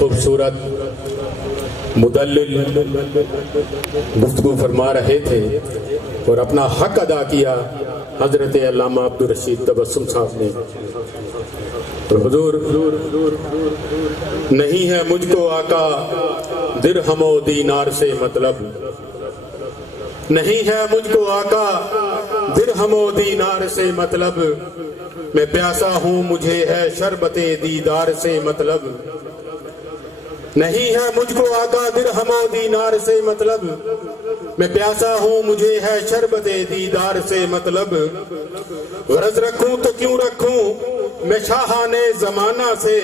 خوبصورت مدلل گفتگو فرما رہے تھے اور اپنا حق ادا کیا حضرت علامہ عبدالرشید تبسم صاحب نے. اور حضور نہیں ہے مجھ کو آقا درہم و دینار سے مطلب، نہیں ہے مجھ کو آقا درہم و دینار سے مطلب، میں پیاسا ہوں مجھے ہے شربت دیدار سے مطلب. نہیں ہے مجھ کو آقا درہم و دینار سے مطلب، میں پیاسا ہوں مجھے ہے شربت دیدار سے مطلب. غرض رکھوں تو کیوں رکھوں میں شاہانے زمانہ سے،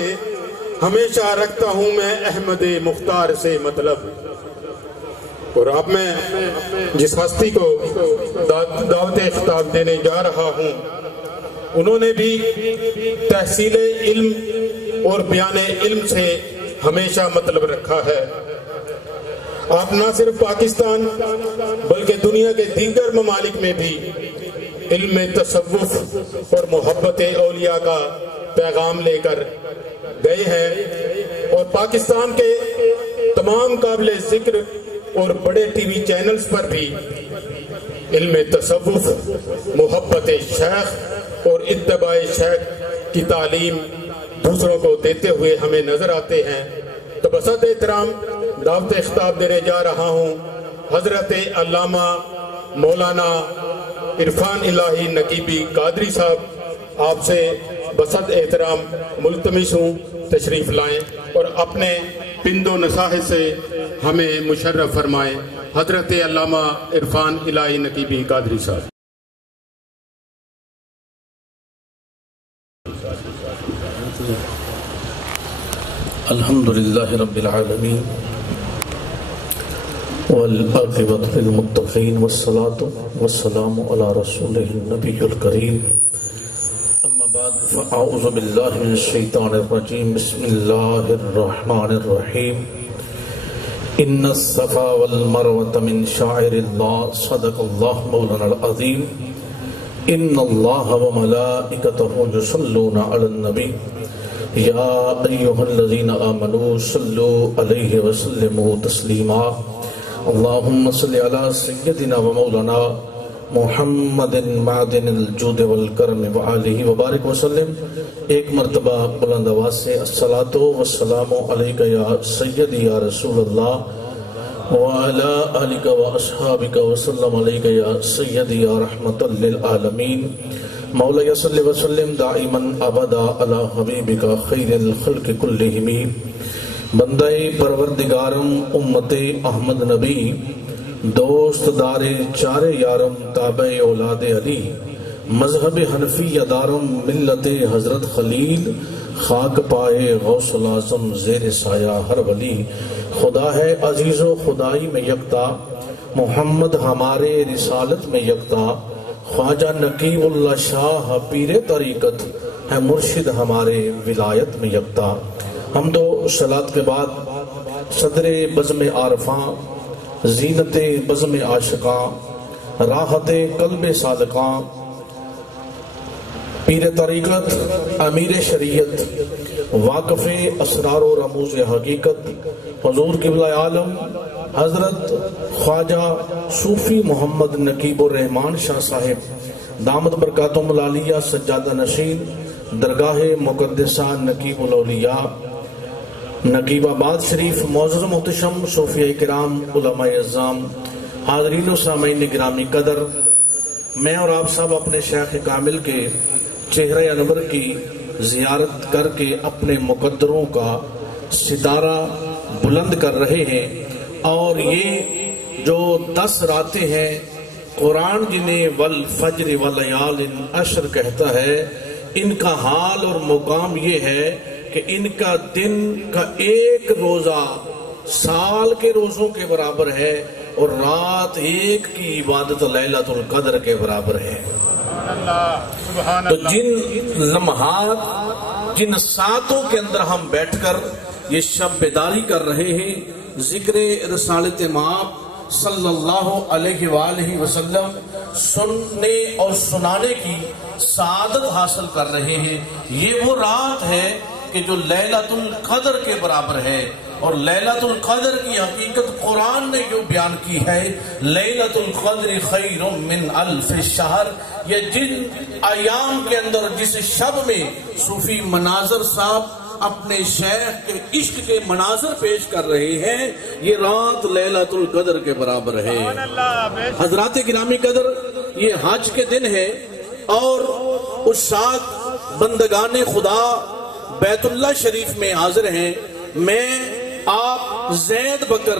ہمیشہ رکھتا ہوں میں احمد مختار سے مطلب. اور اب میں جس ہستی کو دعوت خطاب دینے جا رہا ہوں، انہوں نے بھی تحصیل علم اور بیان علم سے ہمیشہ مطلب رکھا ہے. آپ نہ صرف پاکستان بلکہ دنیا کے دیگر ممالک میں بھی علم تصوف اور محبت اولیاء کا پیغام لے کر گئے ہیں، اور پاکستان کے تمام قابل ذکر اور بڑے ٹی وی چینلز پر بھی علم تصوف، محبت شیخ اور اتباع شیخ کی تعلیم دوسروں کو دیتے ہوئے ہمیں نظر آتے ہیں. تو بسط احترام دعوت خطاب دینے جا رہا ہوں حضرت علامہ مولانا عرفان الہی نقیبی قادری صاحب. آپ سے بسط احترام ملتمس ہوں تشریف لائیں اور اپنے پند و نصاحت سے ہمیں مشرف فرمائیں. حضرت علامہ عرفان الہی نقیبی قادری صاحب. الحمدللہ رب العالمین والعاقبۃ للمتقین والصلاة والسلام علی رسولہ النبی الکریم. اما بعد فاعوذ باللہ من الشیطان الرجیم. بسم اللہ الرحمن الرحیم. ان الصفا والمروة من شعائر اللہ. صدق اللہ مولانا العظیم. ان اللہ وملائکتہ یصلون علی النبی یا ایہا الذین آمنوا صلوا علیہ وسلموا تسلیما. اللہم صلی علی سیدنا و مولانا محمد معدن الجود والکرم وآلہ وبارک وسلم. ایک مرتبہ بلند آواز سے الصلاۃ والسلام علیک یا سیدی یا رسول اللہ وعلی آلک و اصحابک وسلم علیک یا سیدی یا رحمت للعالمین. مولا صلی وسلم دائما ابدا علی حبیبک خیر الخلق کلہم. بندہ پروردگارم امت احمد نبی، دوست دار چار یارم تابع اولاد علی، مذہب حنفی دارم ملت حضرت خلیل، خاک پائے غوث العظم زیر سایہ ہر ولی. خدا ہے عزیز و خدائی میں یکتا، محمد ہمارے رسالت میں یکتا. خواجہ نقیب اللہ شاہ پیر طریقت ہے مرشد ہمارے ولایت میں یکتا. حمد و صلاۃ کے بعد صدر بزم عارفاں، زینت بزم عاشقاں، راحت قلب صادقاں، پیر طریقت، امیر شریعت، واقف اسرار و رموز حقیقت، حضور قبلہ عالم حضرت خواجہ صوفی محمد نقیب الرحمان شاہ صاحب دامت برکاتہم العالیہ سجادہ نشین، درگاہ مقدسہ نقیب الاولیاء نقیب آباد شریف. معزز محتشم صوفیہ کرام، علماء اعظام، حاضرین و سامعین گرامی قدر، میں اور آپ سب اپنے شیخ کامل کے چہرہ انور کی زیارت کر کے اپنے مقدروں کا ستارہ بلند کر رہے ہیں. اور یہ جو 10 راتیں ہیں، قرآن جنہیں والفجر ولیال عشر کہتا ہے، ان کا حال اور مقام یہ ہے کہ ان کا دن کا ایک روزہ سال کے روزوں کے برابر ہے، اور رات ایک کی عبادت لیلۃ القدر کے برابر ہے. تو جن لمحات، جن ساعتوں کے اندر ہم بیٹھ کر یہ شب بیداری کر رہے ہیں، ذکر رسالت مآب صلی اللہ علیہ وآلہ وسلم سننے اور سنانے کی سعادت حاصل کر رہے ہیں، یہ وہ رات ہے کہ کہ جو لیلۃ القدر کے برابر ہے، اور لیلۃ القدر کی حقیقت قرآن نے جو بیان کی ہے، لیلۃ القدر خیر من الف شہر، یہ جن ایام کے اندر جس شب میں صوفی مناظر صاحب اپنے شیخ کے عشق کے مناظر پیش کر رہے ہیں، یہ رات لیلۃ القدر کے برابر ہے۔ حضرات گرامی قدر، یہ حج کے دن ہے اور اس ساتھ بندگان خدا بیت اللہ شریف میں حاضر ہیں۔ میں آپ زید بکر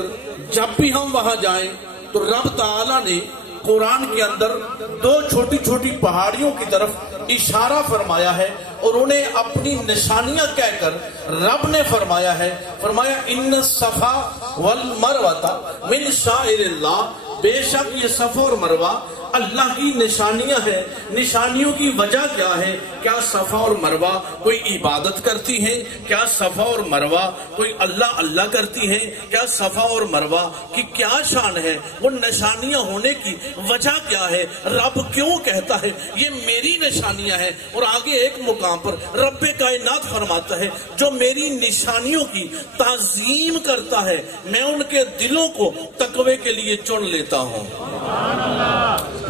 جب بھی ہم وہاں جائیں تو رب تعالیٰ نے قرآن کے اندر دو چھوٹی چھوٹی پہاڑیوں کی طرف اشارہ فرمایا ہے، اور انہیں اپنی نشانیاں کہہ کر رب نے فرمایا ہے، فرمایا ان الصفا والمروہ من شعائر اللہ، بے شک یہ صفا اور مروہ اللہ کی نشانیاں ہیں۔ نشانیوں کی وجہ کیا ہے؟ کیا صفا اور مروہ کوئی عبادت کرتی ہیں؟ کیا صفا اور مروہ کوئی اللہ اللہ کرتی ہیں؟ کیا صفا اور مروہ کی کیا شان ہے؟ وہ نشانیاں ہونے کی وجہ کیا ہے؟ رب کیوں کہتا ہے یہ میری نشانیاں ہیں؟ اور آگے ایک مقام پر رب کائنات فرماتا ہے جو میری نشانیوں کی تعظیم کرتا ہے میں ان کے دلوں کو تقوی کے لیے چن لیتا ہوں۔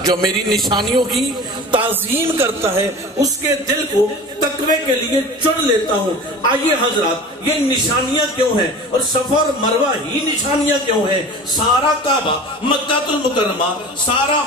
جو میری نشانیوں کی تعظیم کرتا ہے اس کے دل کو تقوی کے لیے چن لیتا ہوں۔ آئیے حضرات، یہ نشانیاں کیوں ہیں اور صفا اور مروہ ہی نشانیاں کیوں ہیں؟ سارا کعبہ، مکہ المکرمہ، سارا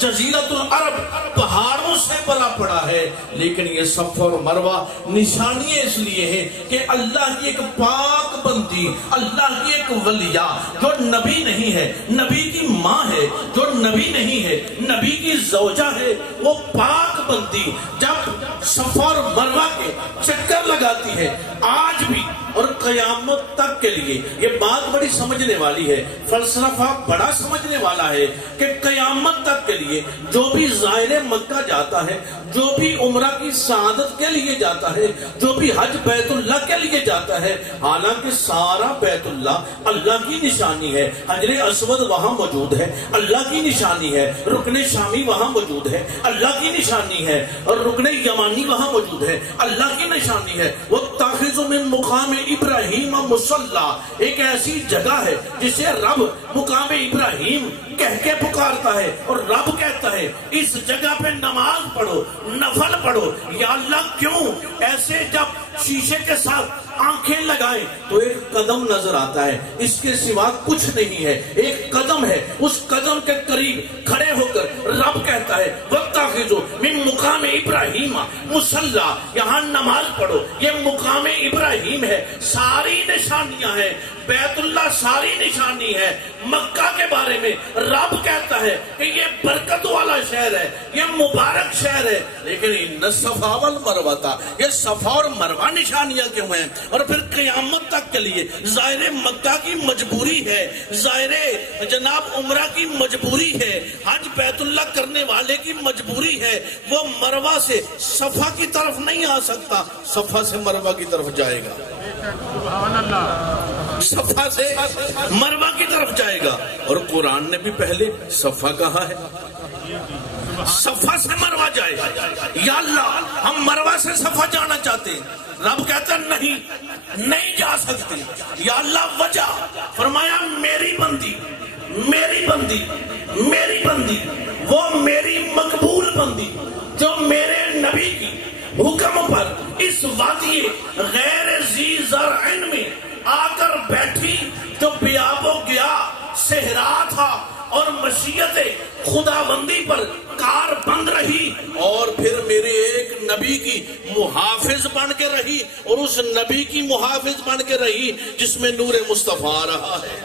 جزیرۃ العرب پہاڑوں سے بھرا پڑا ہے، لیکن یہ صفا اور مروہ نشانیاں اس لیے ہیں کہ اللہ کی ایک پاک بندی، اللہ کی ایک ولیہ جو نبی نہیں ہے، نبی کی ماں ہے، جو نبی نہیں ہے، نبی کی زوجہ ہے، وہ پاک بندی جب صفا اور مروہ کے چکر لگاتی ہے آج بھی اور قیامت تک کے لیے، یہ بات بڑی سمجھنے والی ہے، فلسفہ بڑا سمجھنے والا ہے کہ قیامت تک کے لیے جو بھی زائر مکہ جاتا ہے، جو بھی عمرہ کی سعادت کے لیے جاتا ہے، جو بھی حج بیت اللہ کے لیے جاتا ہے، حالانکہ سارا بیت اللہ اللہ کی نشانی ہے، حجر اسود وہاں موجود ہے، اللہ کی نشانی ہے، رکن شامی وہاں موجود ہے، اللہ کی نشانی ہے، اور رکن یمانی وہاں موجود ہے، اللہ کی نشانی ہے۔ وَاتَّخِذُ مِن مُقَامِ ابراہیم مصلی، ایک ایسی جگہ ہے جسے رب مقام ابراہیم کہہ کے پکارتا ہے، اور رب کہتا ہے اس جگہ پہ نماز پڑھو، نفل پڑھو۔ یا اللہ کیوں؟ ایسے جب شیشے کے ساتھ آنکھیں لگائے تو ایک قدم نظر آتا ہے، اس کے سوا کچھ نہیں ہے، ایک قدم ہے، اس قدم کے قریب کھڑے ہو کر رب کہتا ہے وَاتَّخِذُوا مِن مُقَامِ ابراہیم مصلی، یہاں نماز پڑھو، یہ مقام ابراہیم ہے، ساری نشانیاں ہیں، بیت اللہ ساری نشانی ہے۔ مکہ کے بارے میں رب کہتا ہے کہ یہ برکت والا شہر ہے، یہ مبارک شہر ہے، لیکن ان الصفا والمروہ، یہ صفا اور مروہ نشانیاں کیوں ہیں؟ اور پھر قیامت تک کے لیے زائر مکہ کی مجبوری ہے، زائر جناب عمرہ کی مجبوری ہے، حج بیت اللہ کرنے والے کی مجبوری ہے، وہ مروہ سے صفا کی طرف نہیں آ سکتا، صفا سے مروہ کی طرف جائے گا، صفا سے مروہ کی طرف جائے گا۔ اور قرآن نے بھی پہلے صفا کہا ہے، صفا سے مروہ جائے گا۔ یا اللہ ہم مروہ سے صفا جانا چاہتے ہیں، رب کہتا نہیں جا سکتے۔ یا اللہ وجہ؟ فرمایا میری بندی، میری بندی، میری بندی، وہ میری مقبول بندی جو میرے نبی کی حکم پر اس وادی غیر ذی زرع میں آ کر بیٹھی، جو بیاب و گیا صحرا تھا اور مشیت خداوندی پر کار بند رہی، اور پھر میرے ایک نبی کی محافظ بن کے رہی، اور اس نبی کی محافظ بن کے رہی جس میں نور مصطفیٰ آ رہا ہے،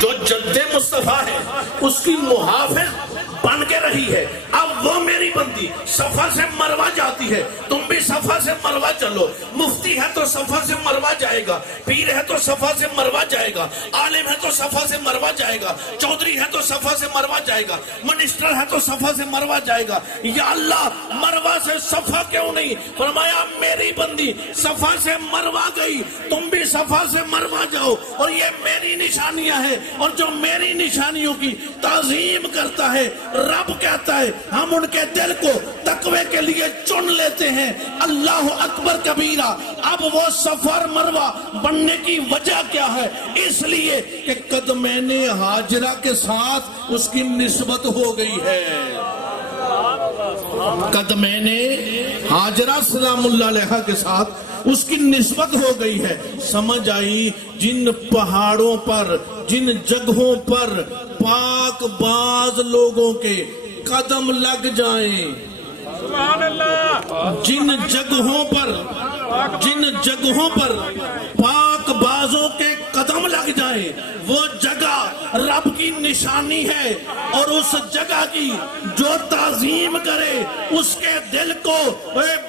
جو جد مصطفیٰ ہے اس کی محافظ بن کے رہی ہے۔ اب وہ میری بندی صفا سے مروہ جاتی ہے، تم بھی صفا سے مروہ چلو، مفتی ہے تو صفا سے مروہ جائے گا، پیر ہے تو صفا سے مروہ جائے گا، عالم ہے تو صفا سے مروہ جائے گا، چودھری ہے تو صفا سے مروہ جائے گا، منسٹر ہے تو صفا سے مروہ جائے گا۔ یا اللہ مروہ سے صفا کیوں نہیں؟ فرمایا میری بندی صفا سے مروہ گئی، تم بھی صفا سے مروہ جاؤ، اور یہ میری نشانیاں ہیں، اور جو میری نشانیوں کی تعظیم کرتا ہے، رب کہتا ہے ہم ہم ان کے دل کو تقوی کے لیے چن لیتے ہیں۔ اللہ اکبر کبیرہ۔ اب وہ صفا مروہ بننے کی وجہ کیا ہے؟ اس لیے کہ قدمین ہاجرہ کے ساتھ اس کی نسبت ہو گئی ہے۔ قدمین ہاجرہ سلام اللہ علیہ کے ساتھ اس کی نسبت ہو گئی ہے۔ سمجھ آئی؟ جن پہاڑوں پر، جن جگہوں پر پاک باز لوگوں کے قدم لگ جائیں، جن جگہوں پر پاک بازوں کے قدم لگ جائیں، وہ جگہ رب کی نشانی ہے، اور اس جگہ کی جو تعظیم کرے اس کے دل کو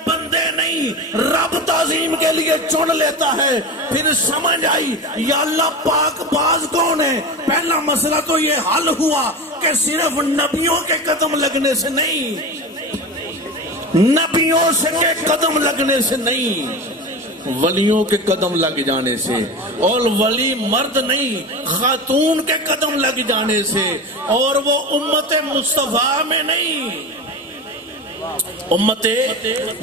بندے نہیں رب تعظیم کے لیے چن لیتا ہے۔ پھر سمجھ آئی یا اللہ پاک باز کون ہے؟ پہلا مسئلہ تو یہ حل ہوا کہ صرف نبیوں کے قدم لگنے سے نہیں، نبیوں سے کے قدم لگنے سے نہیں، ولیوں کے قدم لگ جانے سے، اور ولی مرد نہیں خاتون کے قدم لگ جانے سے، اور وہ امت مصطفیٰ میں نہیں، امت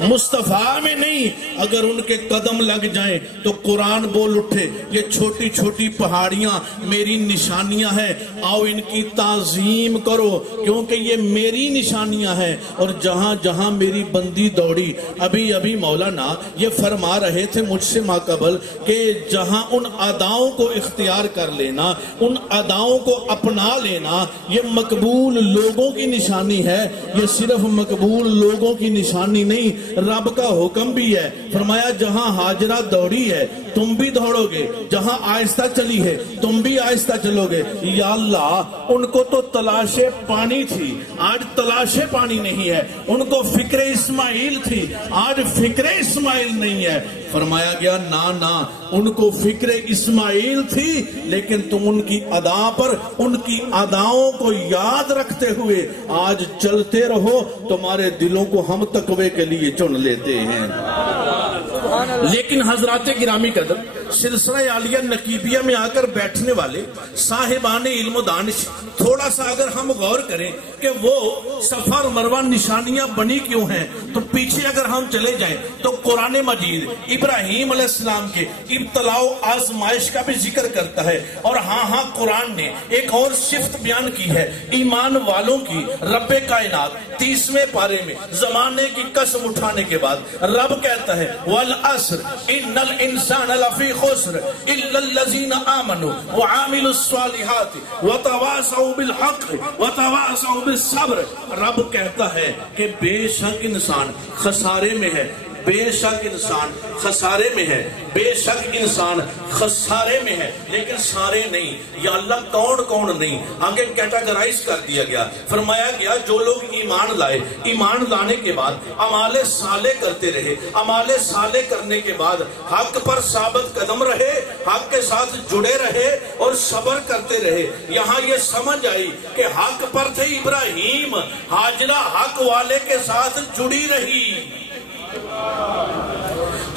مصطفیٰ میں نہیں، اگر ان کے قدم لگ جائیں تو قرآن بول اٹھے یہ چھوٹی چھوٹی پہاڑیاں میری نشانیاں ہیں، آؤ ان کی تعظیم کرو کیونکہ یہ میری نشانیاں ہیں۔ اور جہاں جہاں میری بندی دوڑی، ابھی مولانا یہ فرما رہے تھے مجھ سے ماقبل کہ جہاں ان اداؤں کو اختیار کر لینا، ان اداؤں کو اپنا لینا، یہ مقبول لوگوں کی نشانی ہے، یہ صرف مقبول لوگوں کی نشانی نہیں، رب کا حکم بھی ہے۔ فرمایا جہاں ہاجرہ دوڑی ہے تم بھی دوڑو گے، جہاں آہستہ چلی ہے تم بھی آہستہ چلو گے۔ یا اللہ ان کو تو تلاش پانی تھی، آج تلاش پانی نہیں ہے، ان کو فکر اسماعیل تھی، آج فکر اسماعیل نہیں ہے۔ فرمایا گیا نا ان کو فکر اسماعیل تھی، لیکن تم ان کی ادا پر، ان کی اداؤں کو یاد رکھتے ہوئے آج چلتے رہو، تمہارے دلوں کو ہم تقوی کے لیے چن لیتے ہیں۔ لیکن حضرات گرامی قدر، سلسلہ عالیہ نقیبیہ میں آ کر بیٹھنے والے صاحبان علم و دانش، تھوڑا سا اگر ہم غور کریں کہ وہ صفا اور مروہ نشانیاں بنی کیوں ہیں، تو پیچھے اگر ہم چلے جائیں تو قرآن مجید ابراہیم علیہ السلام کے ابتلاء و آزمائش کا بھی ذکر کرتا ہے، اور ہاں قرآن نے ایک اور صفت بیان کی ہے ایمان والوں کی۔ رب کائنات 30ویں پارے میں زمانے کی قسم اٹھانے کے بعد رب کہتا ہے والعصر ان الانسان لفی خسر الا الذین آمنوا وعاملوا الصالحات وتواصوا بالحق وتواصوا بالصبر۔ رب کہتا ہے کہ بے شک انسان خسارے میں ہے، بے شک انسان خسارے میں ہے، بے شک انسان خسارے میں ہے، لیکن سارے نہیں۔ یا اللہ کون نہیں، آگے کیٹاگرائز کر دیا گیا۔ فرمایا گیا جو لوگ ایمان لائے، ایمان لانے کے بعد اعمال صالح کرتے رہے، اعمال صالح کرنے کے بعد حق پر ثابت قدم رہے، حق کے ساتھ جڑے رہے اور صبر کرتے رہے۔ یہاں یہ سمجھ آئی کہ حق پر تھے ابراہیم، ہاجرہ حق والے کے ساتھ جڑی رہی،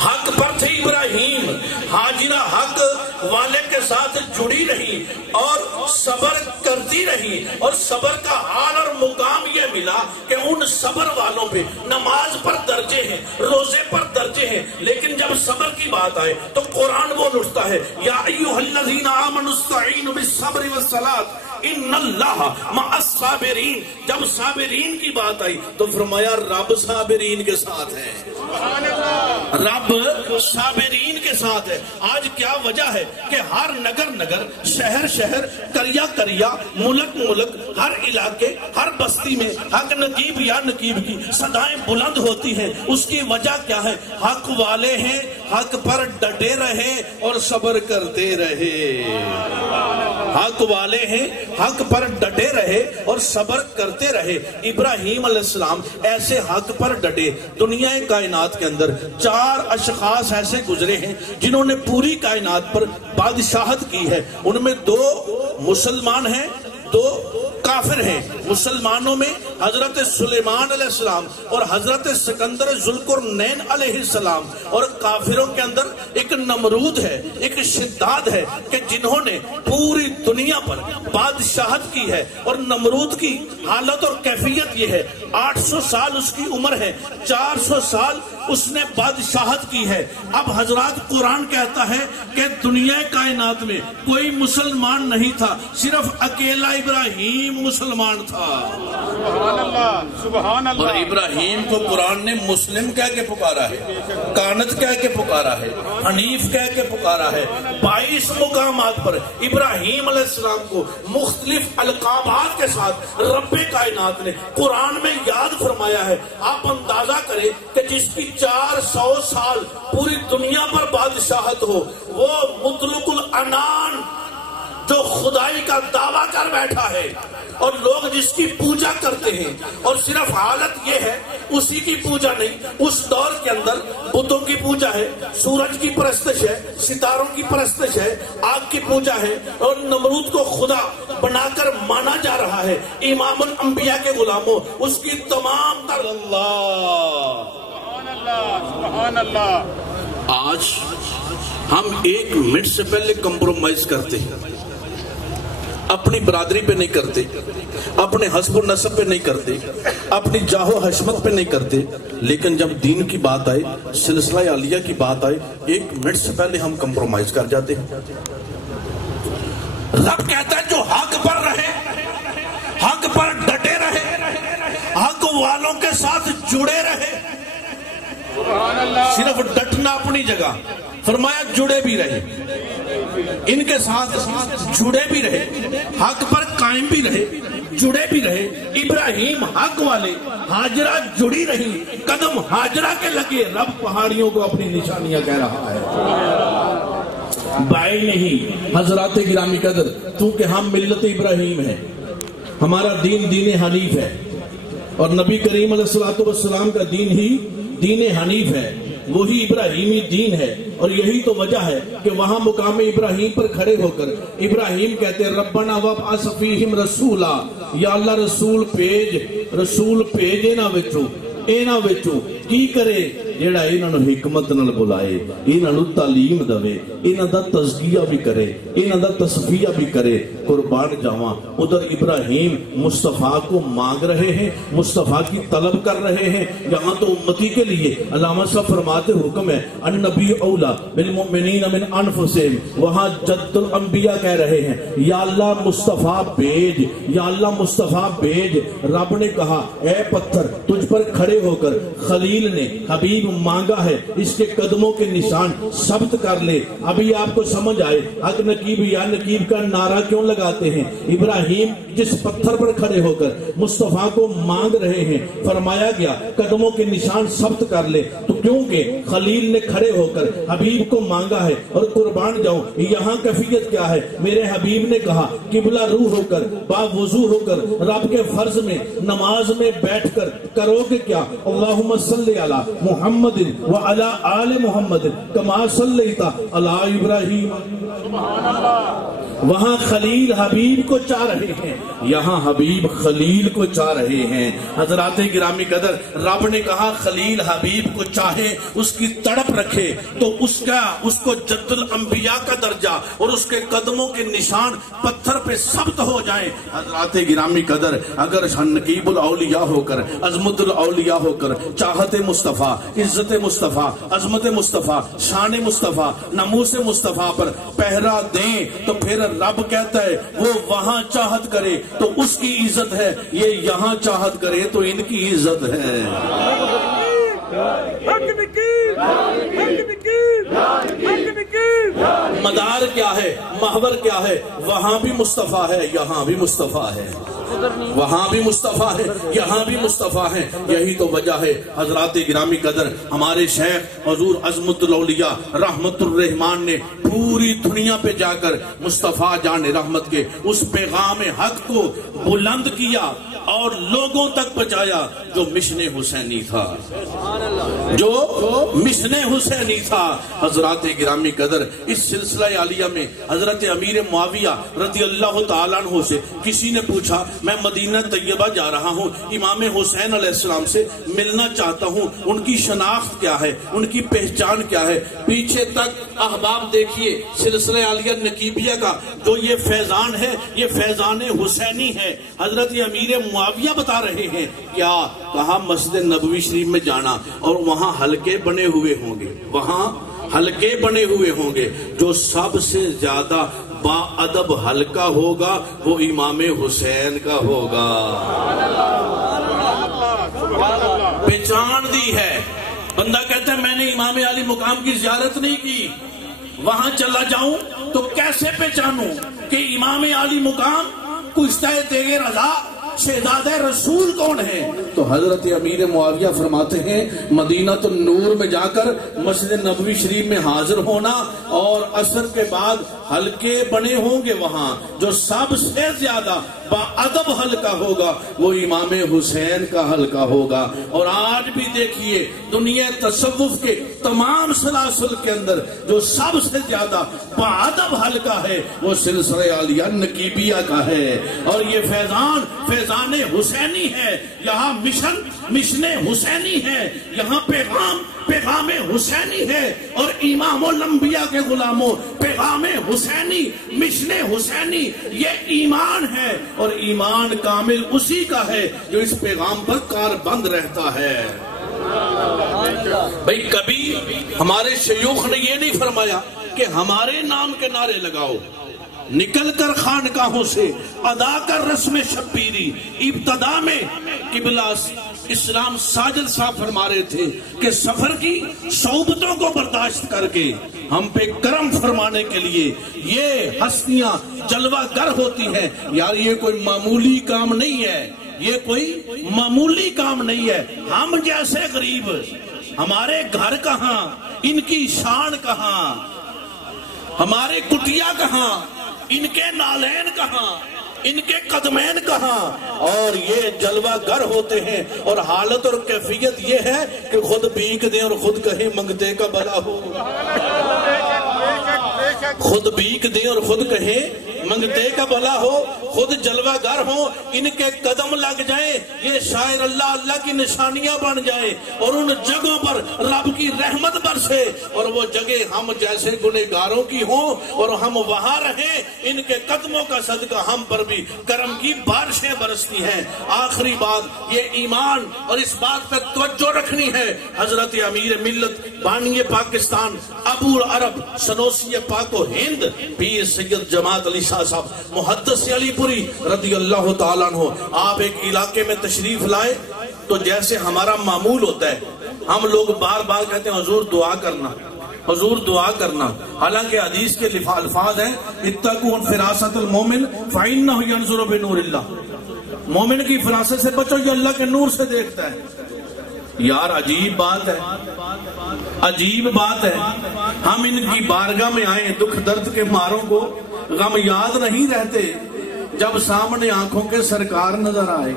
حق پر تھے ابراہیم، ہاجرہ حق والے کے ساتھ جڑی رہی اور صبر کرتی رہی، اور صبر کا حال اور مقام یہ ملا کہ ان صبر والوں پہ نماز پر درجے ہیں، روزے پر درجے ہیں، لیکن جب صبر کی بات آئے تو قرآن بول اٹھتا ہے یا ایھا الذین آمنوا استعینوا بالصبر والصلاۃ ان اللہ مع الصابرین۔ جب صابرین کی بات آئی تو فرمایا رب صابرین کے ساتھ ہے، رب صابرین کے ساتھ ہے۔ آج کیا وجہ ہے کہ ہر نگر شہر قریہ ملک ہر علاقے ہر بستی میں حق نقیب یا نقیب کی صدائیں بلند ہوتی ہیں؟ اس کی وجہ کیا ہے؟ حق والے ہیں، حق پر ڈٹے رہے اور صبر کرتے رہے، حق والے ہیں، حق پر ڈٹے رہے اور صبر کرتے رہے۔ ابراہیم علیہ السلام ایسے حق پر ڈٹے۔ دنیا کائنات کے اندر 4 اشخاص ایسے گزرے ہیں جنہوں نے پوری کائنات پر بادشاہت کی ہے، ان میں 2 مسلمان ہیں، 2 کافر ہیں۔ مسلمانوں میں حضرت سلیمان علیہ السلام اور حضرت سکندر ذوالقرنین علیہ السلام، اور کافروں کے اندر ایک نمرود ہے، ایک شداد ہے کہ جنہوں نے پوری دنیا پر بادشاہت کی ہے۔ اور نمرود کی حالت اور کیفیت یہ ہے، 800 سال اس کی عمر ہے، 400 سال اس نے بادشاہت کی ہے۔ اب حضرات قرآن کہتا ہے کہ دنیا کائنات میں کوئی مسلمان نہیں تھا، صرف اکیلا ابراہیم مسلمان تھا۔ سبحان اللہ، سبحان اللہ۔ اور ابراہیم کو قرآن نے مسلم کہہ کے پکارا ہے، کانت کہہ کے پکارا ہے، حنیف کہہ کے پکارا ہے۔ 22 مقامات پر ابراہیم علیہ السلام کو مختلف القابات کے ساتھ رب کائنات نے قرآن میں یاد فرمایا ہے۔ آپ اندازہ کریں کہ جس کی 400 سال پوری دنیا پر بادشاہت ہو، وہ مطلق العنان جو خدائی کا دعویٰ کر بیٹھا ہے، اور لوگ جس کی پوجا کرتے ہیں، اور صرف حالت یہ ہے اسی کی پوجا نہیں، اس دور کے اندر بتوں کی پوجا ہے، سورج کی پرستش ہے، ستاروں کی پرستش ہے، آگ کی پوجا ہے، اور نمرود کو خدا بنا کر مانا جا رہا ہے۔ امام الانبیاء کے غلاموں، اس کی تمام تر سبحان اللہ۔ آج ہم 1 منٹ سے پہلے کمپرومائز کرتے ہیں، اپنی برادری پہ نہیں کرتے، اپنے حسب و نسب پہ نہیں کرتے، اپنی جاہ و حشمت پہ نہیں کرتے، لیکن جب دین کی بات آئے، سلسلہ عالیہ کی بات آئے، 1 منٹ سے پہلے ہم کمپرومائز کر جاتے ہیں۔ رب کہتا ہے جو حق پر رہے، حق پر ڈٹے رہے، حق والوں کے ساتھ جڑے رہے۔ صرف ڈٹنا اپنی جگہ، فرمایا جڑے بھی رہے، ان کے ساتھ جڑے بھی رہے، حق پر قائم بھی رہے، جڑے بھی رہے۔ ابراہیم حق والے، ہاجرہ جڑی رہی، قدم ہاجرہ کے لگے۔ رب پہاڑیوں کو اپنی نشانیاں کہہ رہا ہے۔ بائی نہیں حضرات گرامی قدر، کیونکہ ہم ملت ابراہیم ہیں، ہمارا دین دین حنیف ہے، اور نبی کریم علیہ السلام کا دین ہی دین حنیف ہے، وہی ابراہیمی دین ہے۔ اور یہی تو وجہ ہے کہ وہاں مقام ابراہیم پر کھڑے ہو کر ابراہیم کہتے ہیں ربنا وابعث فیہم رسولا، یا اللہ رسول بھیج اینا وچوں کی کرے جیڑا انہاں نو حکمت نال بلائے، انہاں نو تعلیم دے، انہاں دا تزکیہ بھی کرے، انہاں دا تصفیہ بھی کرے۔ قربان جاواں، ادھر ابراہیم مصطفیٰ کو مانگ رہے ہیں، مصطفیٰ کی طلب کر رہے ہیں۔ یہاں تو امتی کے لیے علامہ صاحب فرماتے حکم ہے النبی اولا بالمؤمنین من انفسہم، وہاں جد الانبیاء کہہ رہے ہیں یا اللہ مصطفیٰ بھیج، یا اللہ مصطفیٰ بھیج۔ رب نے کہا اے پتھر تجھ پر کھڑے ہو کر خلیل نے حبیب مانگا ہے، اس کے قدموں کے نشان ثبت کر لے۔ ابھی آپ کو سمجھ آئے حق نقیب یا نقیب کا نعرہ کیوں لگاتے ہیں؟ ابراہیم جس پتھر پر کھڑے ہو کر مصطفیٰ کو مانگ رہے ہیں، فرمایا گیا قدموں کے نشان ثبت کر لے، تو کیونکہ خلیل نے کھڑے ہو کر حبیب کو مانگا ہے۔ اور قربان جاؤں یہاں کیفیت کیا ہے؟ میرے حبیب نے کہا قبلہ روح ہو کر، با وضو ہو کر، رب کے فرض میں نماز میں بیٹھ کر کرو گے کیا؟ اللہم صلی علی محمد وعلی آل محمد کما صلیت علی ابراہیم۔ وہاں خلیل حبیب کو چاہ رہے ہیں، یہاں حبیب خلیل کو چاہ رہے ہیں۔ حضرات گرامی قدر، رب نے کہا خلیل حبیب کو چاہے، اس کی تڑپ رکھے تو اس کو جد الانبیاء کا درجہ اور اس کے قدموں کے نشان پتھر پہ ثبت ہو جائیں۔ حضرات گرامی قدر، اگر نقیب الاولیاء ہو کر، عظمت الاولیاء ہو کر، چاہت مصطفیٰ، عزت مصطفیٰ، عظمت مصطفیٰ، شان مصطفیٰ، ناموس مصطفیٰ پر پہرا دیں، تو پھر رب کہتا ہے وہ وہاں چاہت کرے تو اس کی عزت ہے، یہ یہاں چاہت کرے تو ان کی عزت ہے۔ مدار کیا ہے، محور کیا ہے؟ وہاں بھی مصطفیٰ ہے، یہاں بھی مصطفیٰ ہے، وہاں بھی مصطفیٰ ہے، یہاں بھی مصطفیٰ ہے۔ یہی تو وجہ ہے حضرات گرامی قدر، ہمارے شیخ حضور عظمت الاولیاء رحمت الرحمان نے پوری دنیا پہ جا کر مصطفیٰ جان رحمت کے اس پیغام حق کو بلند کیا، اور لوگوں تک پہنچایا جو مشن حسینی تھا، جو مشن حسینی تھا۔ حضرات گرامی قدر، اس سلسلہ عالیہ میں حضرت امیر معاویہ رضی اللہ تعالیٰ عنہ سے کسی نے پوچھا میں مدینہ طیبہ جا رہا ہوں، امام حسین علیہ السلام سے ملنا چاہتا ہوں، ان کی شناخت کیا ہے، ان کی پہچان کیا ہے؟ پیچھے تک احباب دیکھیے سلسلہ عالیہ نقیبیہ کا جو یہ فیضان ہے، یہ فیضان حسینی ہے۔ حضرت امیر معاویہ بتا رہے ہیں کیا کہا مسجد نبوی شریف میں جانا اور وہاں حلقے بنے ہوئے ہوں گے، وہاں حلقے بنے ہوئے ہوں گے، جو سب سے زیادہ با ادب حلقہ ہوگا وہ امام حسین کا ہوگا۔ پہچان دی ہے، بندہ کہتا ہے میں نے امام علی مقام کی زیارت نہیں کی، وہاں چلا جاؤں تو کیسے پہچانوں کہ امام علی مقام کشتہ تیغ رضا شہزادہ رسول کون ہے؟ تو حضرت امیر معاویہ فرماتے ہیں مدینہ النور میں جا کر مسجد نبوی شریف میں حاضر ہونا اور عصر کے بعد حلقے بنے ہوں گے، وہاں جو سب سے زیادہ با ادب حلقہ ہوگا وہ امام حسین کا حلقہ ہوگا۔ اور آج بھی دیکھیے دنیا تصوف کے تمام سلاسل کے اندر جو سب سے زیادہ با ادب حلقہ ہے وہ سلسلہ عالیہ نقیبیہ کا ہے، اور یہ فیضان حسینی ہے، یہاں مشن حسینی ہے، یہاں پیغام حسینی ہے، اور امام الانبیاء کے غلاموں پیغام حسینی، مشن حسینی، یہ ایمان ہے، اور ایمان کامل اسی کا ہے جو اس پیغام پر کاربند رہتا ہے۔ بھئی کبھی ہمارے شیوخ نے یہ نہیں فرمایا کہ ہمارے نام کے نعرے لگاؤ، نکل کر خانقاہوں سے ادا کر رسم شبیری۔ ابتدا میں قبلہ اسلام ساجد صاحب فرما رہے تھے کہ سفر کی صعوبتوں کو برداشت کر کے ہم پہ کرم فرمانے کے لیے یہ ہستیاں جلوہ گر ہوتی ہیں۔ یار یہ کوئی معمولی کام نہیں ہے، یہ کوئی معمولی کام نہیں ہے۔ ہم جیسے غریب، ہمارے گھر کہاں، ان کی شان کہاں، ہمارے کٹیا کہاں، ان کے نالین کہاں، ان کے قدمین کہاں، اور یہ جلوہ گر ہوتے ہیں۔ اور حالت اور کیفیت یہ ہے کہ خود بھیک دیں اور خود کہیں منگتے کا بھلا ہو، خود بھیک دیں اور خود کہیں منگتے کا بھلا ہو، خود جلوہ گر ہوں، ان کے قدم لگ جائیں، یہ شاعر اللہ کی نشانیاں بن جائیں، اور ان جگہوں پر رب کی رحمت برسے، اور وہ جگہ ہم جیسے گنہگاروں کی ہوں اور ہم وہاں رہیں، ان کے قدموں کا صدقہ ہم پر بھی کرم کی بارشیں برستی ہیں۔ آخری بات یہ ایمان اور اس بات پر توجہ رکھنی ہے، حضرت امیر ملت بانی پاکستان ابو عرب سنوسی پاک و ہند پیر سید جماعت علی شاہ صاحب محدث علی پوری رضی اللہ تعالیٰ عنہ، آپ ایک علاقے میں تشریف لائے تو جیسے ہمارا معمول ہوتا ہے، ہم لوگ بار بار کہتے ہیں حضور دعا کرنا، حضور دعا کرنا، حالانکہ حدیث کے الفاظ ہیں اتقوا فراست المومن فإنہ ینظر بنور اللہ، مومن کی فراست سے بچو یہ اللہ کے نور سے دیکھتا ہے۔ یار عجیب بات ہے، عجیب بات ہے، ہم ان کی بارگاہ میں آئیں دکھ درد کے ماروں کو غم یاد نہیں رہتے جب سامنے آنکھوں کے سرکار نظر آئے۔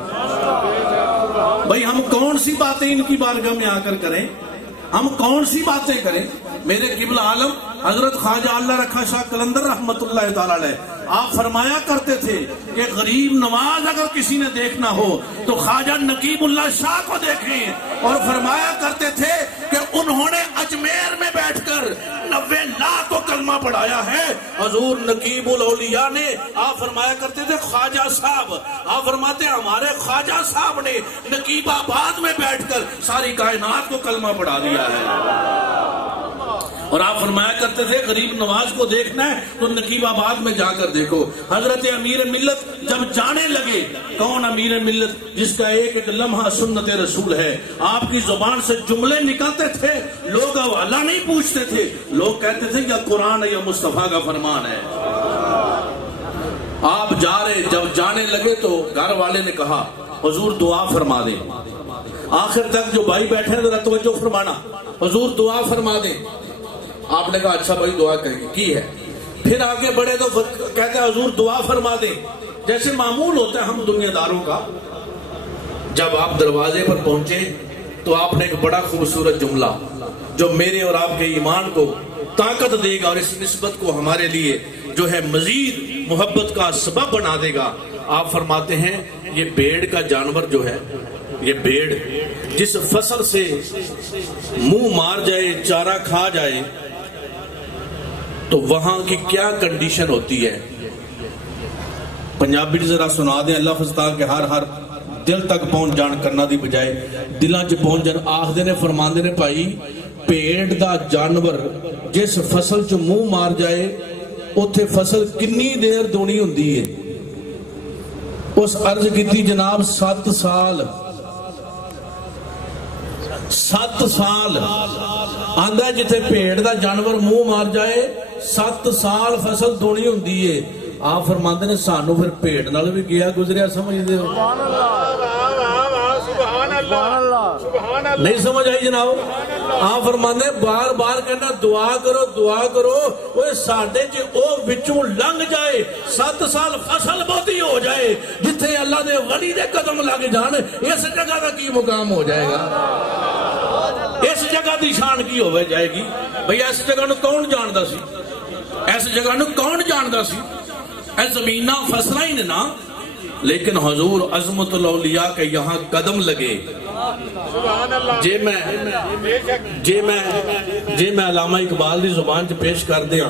بھئی ہم کون سی باتیں ان کی بارگاہ میں آ کر کریں، ہم کون سی باتیں کریں؟ میرے قبلہ عالم حضرت خواجہ اللہ رکھا شاہ قلندر رحمت اللہ تعالیٰ علیہ آپ فرمایا کرتے تھے کہ غریب نواز اگر کسی نے دیکھنا ہو تو خواجہ نقیب اللہ شاہ کو دیکھیں، اور فرمایا کرتے تھے کہ انہوں نے اجمیر میں بیٹھ کر 90 لاکھ کو کلمہ پڑھایا ہے۔ حضور نقیب الاولیاء نے آپ فرمایا کرتے تھے خواجہ صاحب، آپ فرماتے ہیں ہمارے خواجہ صاحب نے نقیب آباد میں بیٹھ کر ساری کائنات کو کلمہ پڑھا دیا ہے۔ اور آپ فرمایا کرتے تھے غریب نواز کو دیکھنا ہے تو نقیب آباد میں جا کر دیکھو۔ حضرت امیر ملت جب جانے لگے، کون امیر ملت جس کا ایک ایک لمحہ سنت رسول ہے، آپ کی زبان سے جملے نکلتے تھے، لوگ حوالہ نہیں پوچھتے تھے، لوگ کہتے تھے یا قرآن ہے یا مصطفیٰ کا فرمان ہے۔ آپ جا رہے، جب جانے لگے تو گھر والے نے کہا حضور دعا فرما دیں۔ آخر تک جو بھائی بیٹھے ذرا توجہ فرمانا، حضور دعا فرما دیں۔ آپ نے کہا اچھا بھائی دعا کریں کی ہے۔ پھر آگے بڑھے تو کہتے ہیں حضور دعا فرما دیں۔ جیسے معمول ہوتا ہے ہم دنیا داروں کا جب آپ دروازے پر پہنچے تو آپ نے ایک بڑا خوبصورت جملہ جو میرے اور آپ کے ایمان کو طاقت دے گا اور اس نسبت کو ہمارے لیے جو ہے مزید محبت کا سبب بنا دے گا. آپ فرماتے ہیں یہ بھیڑ کا جانور جو ہے، یہ بھیڑ جس فصل سے منہ مار جائے، چارہ کھا جائے، تو وہاں کی کیا کنڈیشن ہوتی ہے. پنجابی ذرا سنا دیں اللہ فضتا کہ ہر دل تک پہنچ جان کرنا دی بجائے دلاں چ پہنچ جان. آخدے نے فرماندے نے بھائی پیڑ دا جانور جس فصل چ منہ مار جائے اتھے فصل کنی دیر دونی ہوندی ہے. اس عرض کیتی جناب 7 سال. 7 سال آندہ جتے پیڑ دا جانور منہ مار جائے 7 سال فصل دونی ہوندی ہے. آپ فرماندے نے سانو پھر پیڑ نال بھی گیا گزریا سمجھ دے ہو. نہیں سمجھ آئی جناب. آپ فرماندے بار بار کہنا دعا کرو دعا کرو وہ ساڈے چ او وچوں لنگ جائے 7 سال فصل بہتی ہو جائے جتھے اللہ دے ولی دے قدم لگ جان. اس جگہ دا کی مقام ہو جائے گا، اس جگہ دی شان کی ہو جائے گی. بھئی اس جگہ نو کون جاندا سی، اس جگہ نو کون جاندا سی. اے زمینہ فصلہ ہی نے نا، لیکن حضور عظمت الاولیاء کے یہاں قدم لگے. جے میں علامہ اقبال دی زبان چ پیش کر دیا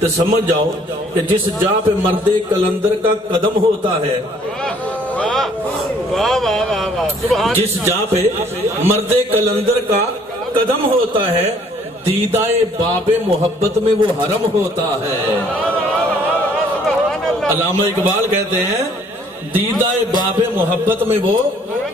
تو سمجھ جاؤ کہ جس جا پہ مرد کلندر کا قدم ہوتا ہے، جس جا پہ مرد کلندر کا قدم ہوتا ہے، دیدہ باب محبت میں وہ حرم ہوتا ہے. علامہ اقبال کہتے ہیں دیدہ باب محبت میں وہ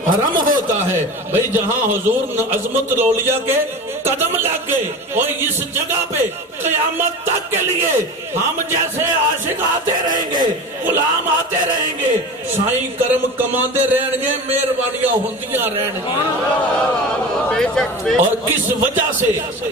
حرم ہوتا ہے. بھئی جہاں حضور عظمت الاولیاء کے قدم لگ گئے اور اس جگہ پہ قیامت تک کے لیے ہم جیسے عاشق آتے رہیں گے، غلام آتے رہیں گے، سائیں کرم کماندے رہیں گے، مہربانیاں ہوندیاں رہیں گی. اور کس وجہ سے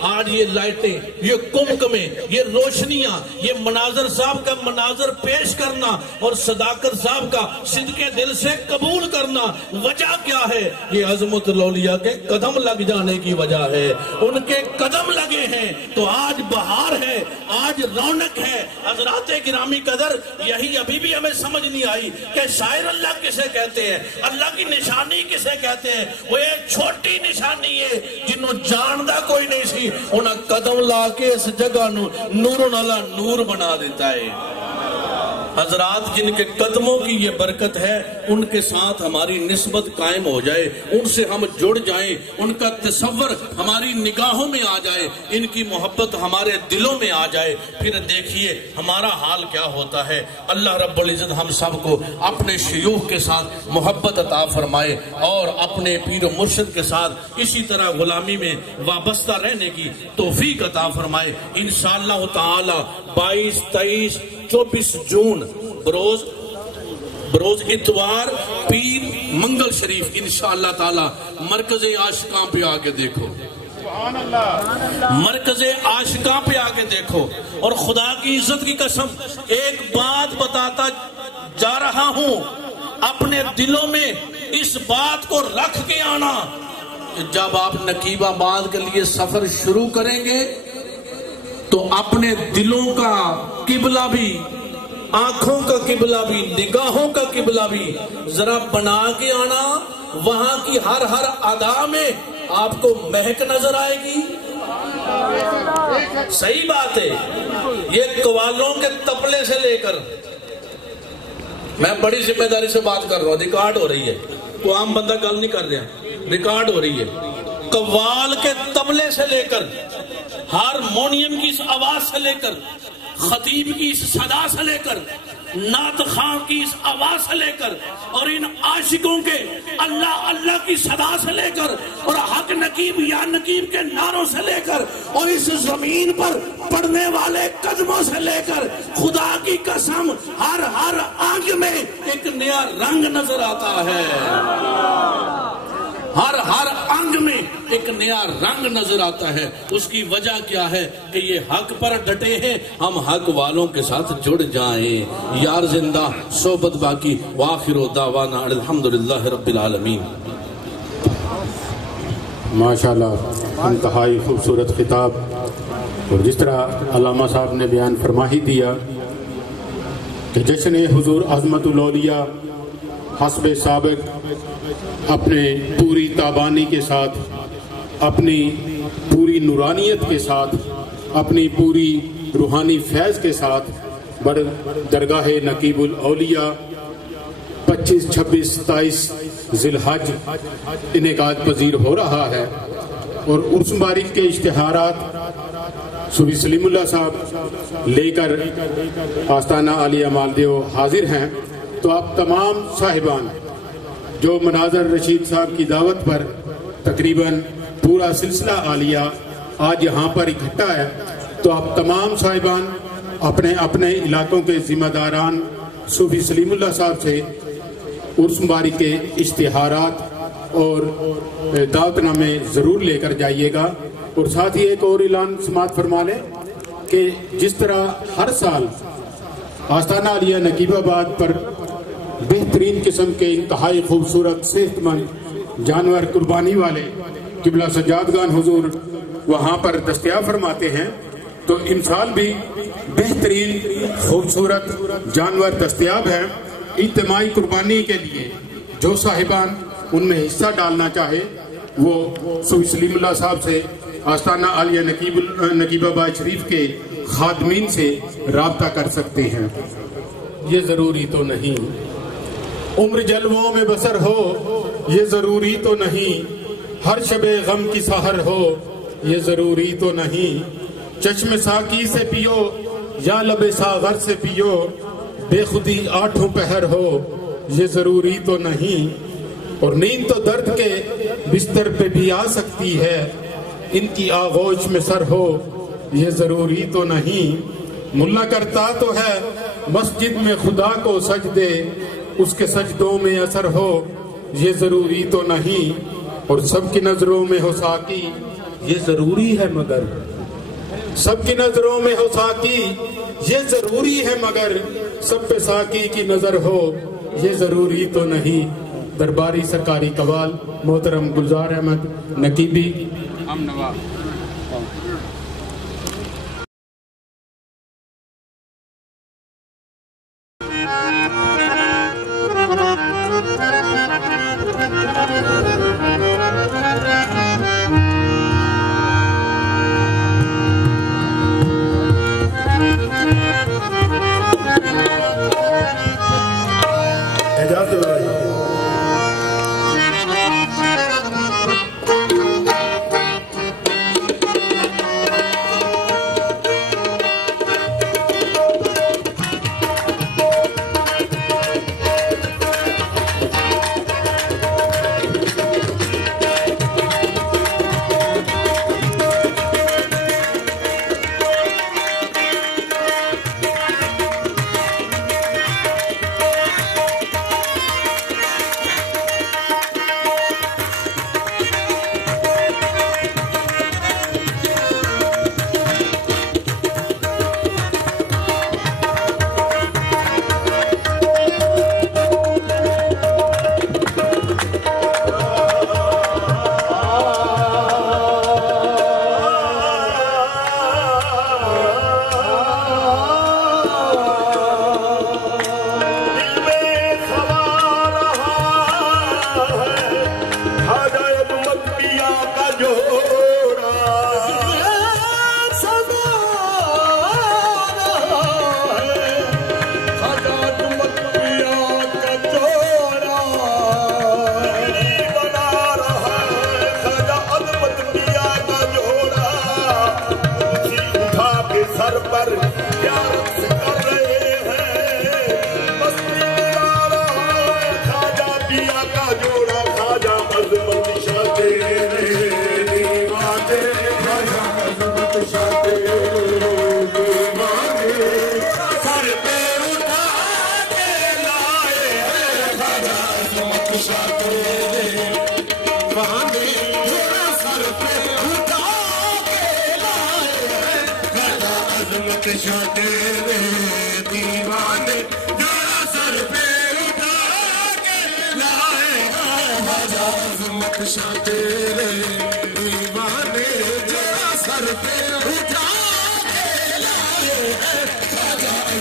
آج یہ لائٹیں، یہ کمکمیں، یہ روشنیاں، یہ مناظر صاحب کا مناظر پیش کرنا اور صداقت صاحب کا صدقے دل سے قبول کرنا، وجہ کیا ہے؟ یہ عظمت الاولیاء کے قدم لگ جانے کی وجہ ہے. ان کے قدم لگے ہیں تو آج بہار ہے، آج رونق ہے. حضرات گرامی قدر، یہی ابھی بھی ہمیں سمجھ نہیں آئی کہ شاعر اللہ کسے کہتے ہیں، اللہ کی نشانی کسے کہتے ہیں. وہ ایک چھوٹی نشانی ہے جنہوں جاندہ کوئی نہیں سی، انہاں قدم لا کے اس جگہ نور نالا نور بنا دیتا ہے. حضرات جن کے قدموں کی یہ برکت ہے ان کے ساتھ ہماری نسبت قائم ہو جائے، ان سے ہم جڑ جائیں، ان کا تصور ہماری نگاہوں میں آ جائے، ان کی محبت ہمارے دلوں میں آ جائے. پھر دیکھیے ہمارا حال کیا ہوتا ہے. اللہ رب العزت ہم سب کو اپنے شیوخ کے ساتھ محبت عطا فرمائے اور اپنے پیر و مرشد کے ساتھ اسی طرح غلامی میں وابستہ رہنے کی توفیق عطا فرمائے. انشاءاللہ تعالی 22، 23، 24 جون بروز اتوار پیر منگل شریف انشاءاللہ تعالی مرکز عاشقاں پہ آکے دیکھو، مرکز عاشقاں پہ آکے دیکھو. اور خدا کی عزت کی قسم ایک بات بتاتا جا رہا ہوں، اپنے دلوں میں اس بات کو رکھ کے آنا کہ جب آپ نقیب آباد کے لیے سفر شروع کریں گے تو اپنے دلوں کا قبلہ بھی، آنکھوں کا قبلہ بھی، نگاہوں کا قبلہ بھی ذرا بنا کے آنا. وہاں کی ہر ادا میں آپ کو مہک نظر آئے گی. صحیح بات ہے. یہ قوالوں کے تپلے سے لے کر، میں بڑی ذمہ داری سے بات کر رہا ہوں، ریکارڈ ہو رہی ہے، کوئی عام بندہ گل نہیں کر رہا، ریکارڈ ہو رہی ہے. قوال کے تبلے سے لے کر، ہارمونیم کی اس آواز سے لے کر، خطیب کی اس صدا سے لے کر، نعت خواں کی اس آواز سے لے کر، اور ان عاشقوں کے اللہ اللہ کی صدا سے لے کر، اور حق نقیب یا نقیب کے نعروں سے لے کر، اور اس زمین پر پڑنے والے قدموں سے لے کر، خدا کی قسم ہر آنکھ میں ایک نیا رنگ نظر آتا ہے. ہر انگ میں ایک نیا رنگ نظر آتا ہے. اس کی وجہ کیا ہے کہ یہ حق پر ڈٹے ہیں. ہم حق والوں کے ساتھ جڑ جائیں. یار زندہ صحبت باقی. وآخر دعوانا الحمدللہ رب العالمین. ماشاءاللہ انتہائی خوبصورت خطاب، اور جس طرح علامہ صاحب نے بیان فرما ہی دیا کہ جشن حضور عظمت الاولیاء حسب سابق اپنے پوری تابانی کے ساتھ، اپنی پوری نورانیت کے ساتھ، اپنی پوری روحانی فیض کے ساتھ بڑے درگاہ نقیب الاولیاء 25، 26، 27 ذی الحج انعقاد پذیر ہو رہا ہے، اور عرس مبارک کے اشتہارات صوفی سلیم اللہ صاحب لے کر آستانہ عالیہ مالدیو حاضر ہیں۔ تو آپ تمام صاحبان جو مناظر رشید صاحب کی دعوت پر تقریباً پورا سلسلہ عالیہ آج یہاں پر اکٹھا ہے، تو آپ تمام صاحبان اپنے اپنے علاقوں کے ذمہ داران صوفی سلیم اللہ صاحب سے عرس مبارک کے اشتہارات اور دعوت نامے ضرور لے کر جائیے گا۔ اور ساتھ ہی ایک اور اعلان سماعت فرما لیں کہ جس طرح ہر سال آستانہ عالیہ نقیب آباد پر بہترین قسم کے انتہائی خوبصورت صحت مند جانور قربانی والے قبلہ سجادگان حضور وہاں پر دستیاب فرماتے ہیں، تو ان سال بھی بہترین خوبصورت جانور دستیاب ہیں۔ اجتماعی قربانی کے لیے جو صاحبان ان میں حصہ ڈالنا چاہے وہ صوفی سلیم اللہ صاحب سے آستانہ عالیہ نقیب آباد شریف کے خادمین سے رابطہ کر سکتے ہیں۔ یہ ضروری تو نہیں عمر جلووں میں بسر ہو، یہ ضروری تو نہیں ہر شب غم کی سحر ہو، یہ ضروری تو نہیں چشم ساقی سے پیو یا لب ساغر سے پیو، بے خودی آٹھوں پہر ہو، یہ ضروری تو نہیں، اور نیند تو درد کے بستر پہ بھی آ سکتی ہے، ان کی آغوش میں سر ہو، یہ ضروری تو نہیں، ملا کرتا تو ہے مسجد میں خدا کو سجدے، اس کے سجدوں میں اثر ہو، یہ ضروری تو نہیں، اور سب کی نظروں میں ہو ساقی، یہ ضروری ہے مگر سب کی نظروں میں ہو ساقی، یہ ضروری ہے مگر سب پہ ساقی کی نظر ہو، یہ ضروری تو نہیں۔ درباری سرکاری قوال محترم گلزار احمد نقیبی ہم نواب شاہ تیرے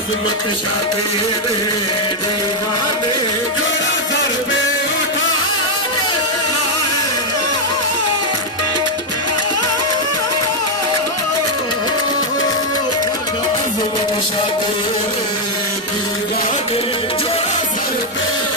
عظمت شاہ تیرے دیوانے جوڑا سر پہ اٹھا عظمت شاہ تیرے دیوانے جوڑا سر پہ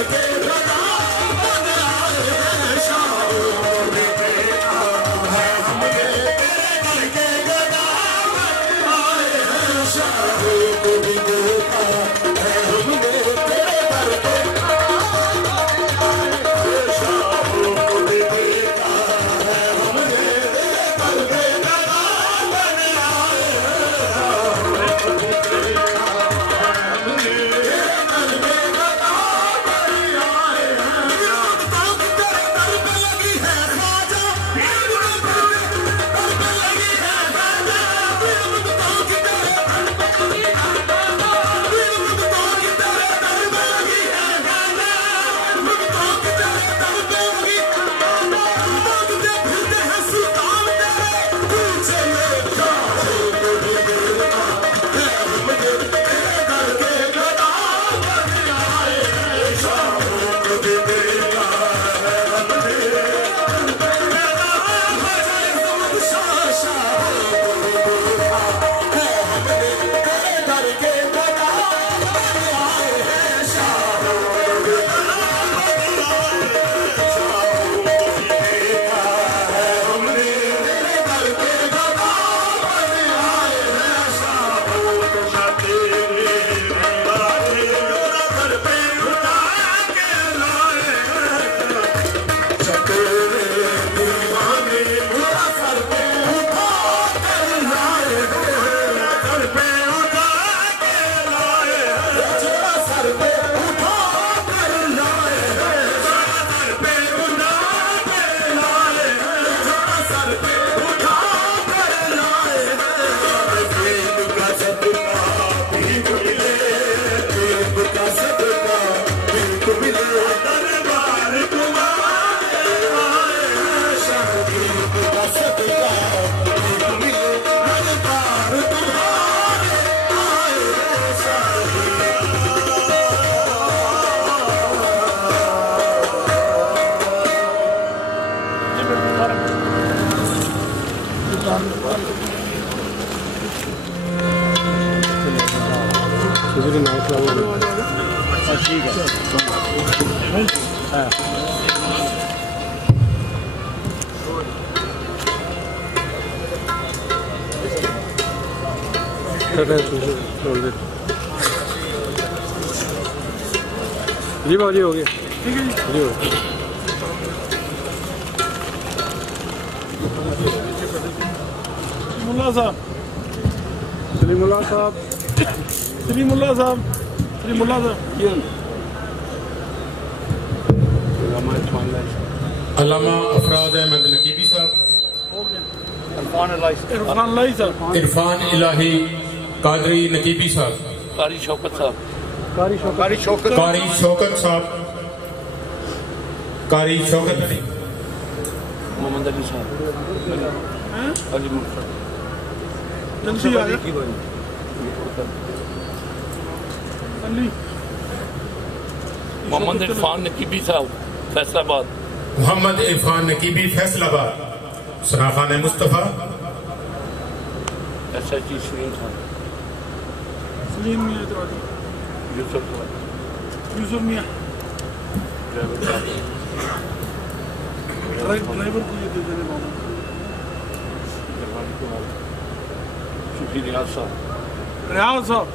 Okay. جی باجی ہو گیا ٹھیک ہے جی ملا صاحب سلیم اللہ صاحب سلیم اللہ صاحب سلیم اللہ صاحب علامہ افراد احمد نقیبی صاحب، عرفان الہی صاحب، عرفان الہی قادری نقیبی صاحب، قاری شوکت صاحب، قاری شوکت صاحب، قاری شوکت علی، محمد علی صاحب، علی مفرد جلدی آ علی، محمد عرفان نقیبی صاحب فیصل آباد، محمد عرفان نقیبی فیصل آباد، ثناخان مصطفیٰ، ایس ایچ جی سلیم صاحب، سلیم میاں اترادی، یوسف صاحب، یوسف میاں ڈرائیور کو یہ دے دینے ماما، شفیع ریاض صاحب، ریاض صاحب،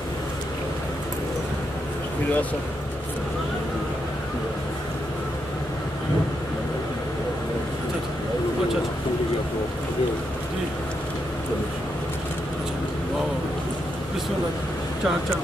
شفیع ریاض صاحب، اچھا بسم اللہ، چار کملی